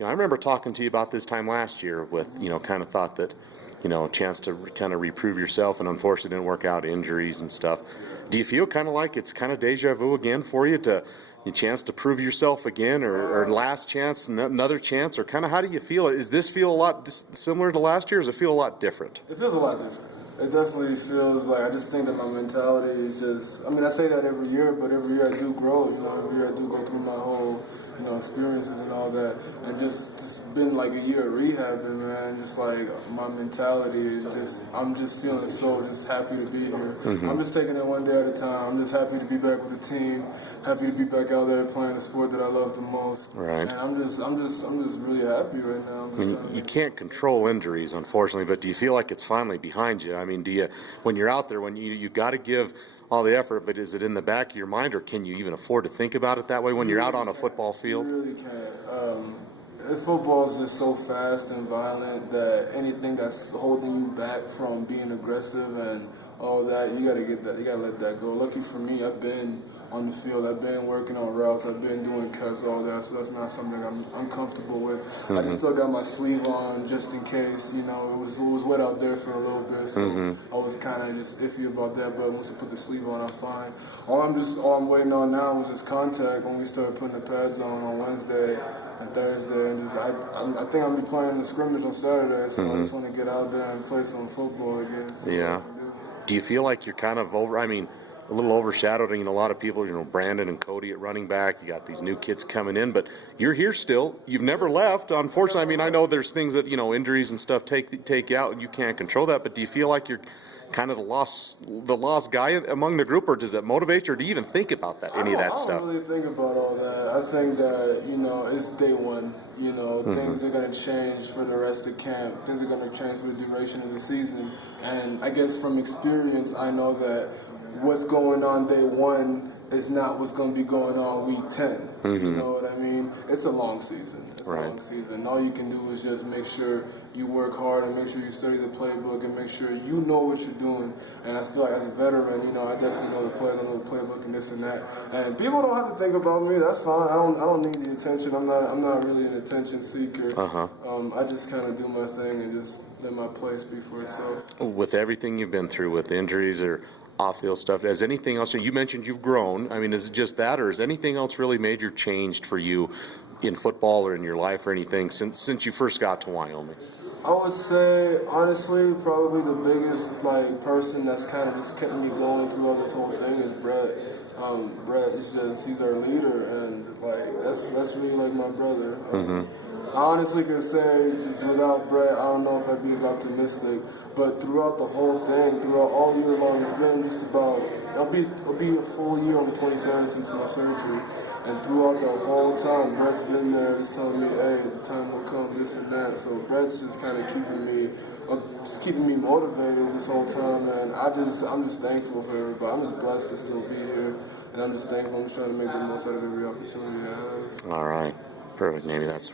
I remember talking to you about this time last year with, kind of thought that, a chance to kind of reprove yourself, and unfortunately didn't work out, injuries and stuff. Do you feel kind of like it's kind of deja vu again for you, to a chance to prove yourself again, or last chance, another chance, or kind of how do you feel? Is this feel a lot similar to last year, or does it feel a lot different? It feels a lot different. It definitely feels like, I just think that my mentality is just, I say that every year, but every year I do grow, every year I do go through my whole, experiences and all that, and just been like a year of rehabbing, man, just like my mentality is just, I'm just feeling so just happy to be here. Mm-hmm. I'm just taking it one day at a time. I'm just happy to be back with the team, happy to be back out there playing the sport that I love the most. Right. And I'm just really happy right now. You can't control injuries, unfortunately, but do you feel like it's finally behind you? Do you, when you're out there, when you got to give all the effort, but is it in the back of your mind, or can you even afford to think about it that way when you're out on a football field? You really can't. Football is just so fast and violent that anything that's holding you back from being aggressive and all that, you gotta let that go. Lucky for me, I've been on the field, I've been working on routes, I've been doing cuts, all that, so that's not something I'm comfortable with. Mm-hmm. I just still got my sleeve on just in case, it was wet out there for a little bit, so I was kind of just iffy about that, but once I put the sleeve on, I'm fine. All I'm waiting on now is just contact when we start putting the pads on Wednesday and Thursday, and just I think I'll be playing the scrimmage on Saturday, so I just want to get out there and play some football again. Yeah. Do you feel like you're kind of a little overshadowed? A lot of people, Brandon and Cody at running back, you got these new kids coming in, but you're here still. You've never left. Unfortunately, I know there's things that, injuries and stuff take you out, and you can't control that, but do you feel like you're kind of the lost guy among the group, or does that motivate you, or do you even think about any of that stuff? I don't really think about all that. I think that, it's day one. Things are going to change for the rest of camp. Things are going to change for the duration of the season. And I guess from experience, I know that what's going on day one is not what's going to be going on week 10. You know what I mean? It's a long season. It's right. a long season. All you can do is just make sure you work hard and make sure you study the playbook and make sure you know what you're doing. And I feel like as a veteran, I definitely know the players, I know the playbook and this and that. And people don't have to think about me. That's fine. I don't need the attention. I'm not really an attention seeker. I just kind of do my thing and just let my place be for itself. With everything you've been through with injuries or off-field stuff, has anything else, you mentioned you've grown, is it just that, or has anything else really major changed for you in football or in your life or anything since you first got to Wyoming? I would say, honestly, probably the biggest person that's kind of just kept me going through all this whole thing is Brett. Brett is he's our leader, and that's really like my brother. I honestly could say, just without Brett, I don't know if I'd be as optimistic. But throughout the whole thing, throughout all year long, it's been just about, it'll be a full year on the 23rd since my surgery. And throughout the whole time, Brett's been there, just telling me, hey, the time will come, this and that. So Brett's just kind of keeping me motivated this whole time. And I'm just thankful for everybody. I'm just blessed to still be here. And I'm just thankful. I'm just trying to make the most out of every opportunity I have. All right. Perfect, Nehemie. That's